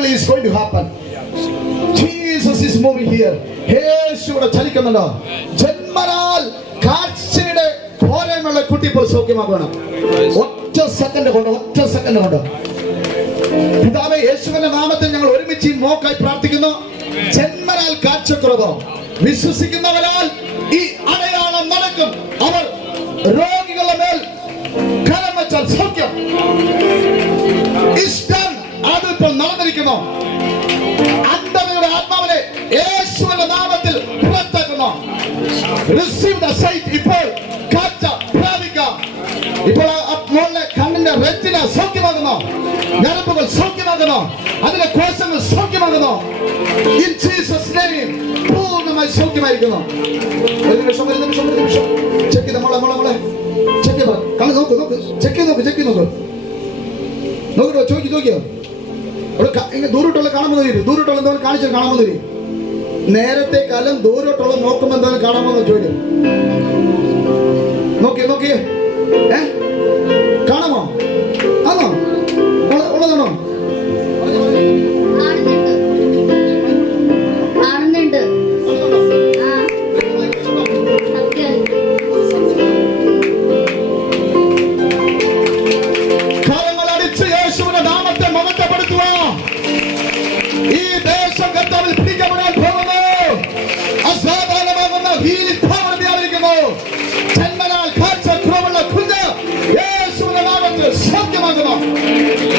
miracle is going to happen. Jesus is moving here. യേശുവിടെ ചലിക്കുന്നുണ്ടോ? ജന്മനാൽ കാഴ്ചയുടെ പോലെയുള്ള കുട്ടി ഇപ്പോൾ സൗഖ്യമാകണം. ഒറ്റ സെക്കൻഡ് കൊണ്ട് ഒറ്റ സെക്കൻഡ് കൊണ്ട്. പിതാവെ യേശുവിന്റെ നാമത്തിൽ ഞങ്ങൾ ഒരുമിച്ച് മോക്കായി പ്രാർത്ഥിക്കുന്നു. ജന്മനാൽ കാഴ്ചക്കുറവ്. വിശ്വസിക്കുന്നവരാൽ ഈ അടയാളം നടക്കും. അവർ രോഗികളുടെ അതിപ്പോൾ നടന്നിരിക്കുന്നു അന്ധതയുടെ ആത്മാവിനെ യേശുവിന്റെ നാമത്തിൽ പുറത്താക്കുന്നു. റിസീവ് ദ സൈറ്റ് ഇപ്പോൾ കാഴ്ച പ്രാപിക്കാം ഇപ്പോൾ മോളിലെ കണ്ണിന്റെ റെറ്റിന സൗഖ്യമാകുന്നു. ഞരമ്പുകൾ സൗഖ്യമാകുന്നു. അതിലെ കോശങ്ങൾ സൗഖ്യമാകുന്നു. ഇൻ ജീസസ് നെയിം പൂർണമായി സൗഖ്യമായിരിക്കുന്നു. ഒരു നിമിഷം ഒരു നിമിഷം ഒരു നിമിഷം. ചെക്ക് ചെയ്ത? മോളെ മോളെ മോളെ. ചെക്ക് ചെയ്ത? കണ്ണ് നോക്ക് നോക്ക്. ചെക്ക് ചെയ്ത് നോക്ക് ചെക്ക് ചെയ്ത് നോക്ക്. നോക്കിട്ടോ? ചോദിക്കു. ദൂരോട്ടുള്ള കാണുമ്പോൾ തരും ദൂരോട്ടുള്ള എന്തെങ്കിലും കാണിച്ചാൽ കാണാൻ തരും നേരത്തെ കാലം ദൂരോട്ടുള്ള നോക്കുമ്പോൾ എന്തെങ്കിലും കാണാമെന്ന് ചോദിക്കും. നോക്കിയേ നോക്കിയേ. ഏ? Thank you.